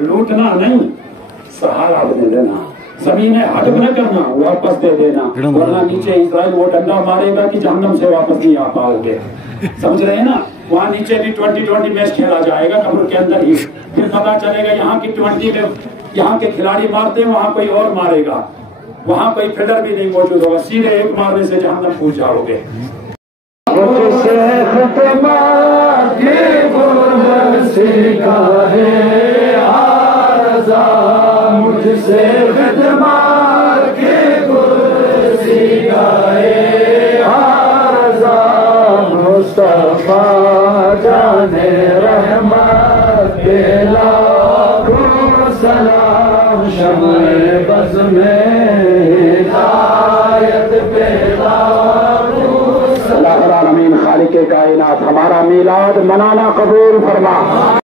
लूटना नहीं, सहारा दे देना, जमीनें हड़प न करना, वापस दे देना, वरना नीचे इजराइल वो डंडा मारेगा कि जहन्नम से वापस नहीं आ पाओगे। समझ रहे हैं ना? वहाँ नीचे भी 2020 मैच खेला जाएगा कब्र के अंदर ही, फिर पता चलेगा यहाँ की 20 में यहाँ के खिलाड़ी मारते हैं, वहाँ कोई और मारेगा, वहाँ कोई फील्डर भी नहीं मौजूद होगा, सीधे एक मारने से जहन्नम पूछ जाओगे। मुझसे खिदमत की कुर्सी गाए आरज़ा, मुस्तफा जाने रहमत के लाखों सलाम, शम्ए बज़ में हिदायत पे लाखों सलाम। खालिक़े कायनात हमारा मीलाद मनाना कबूल फरमा।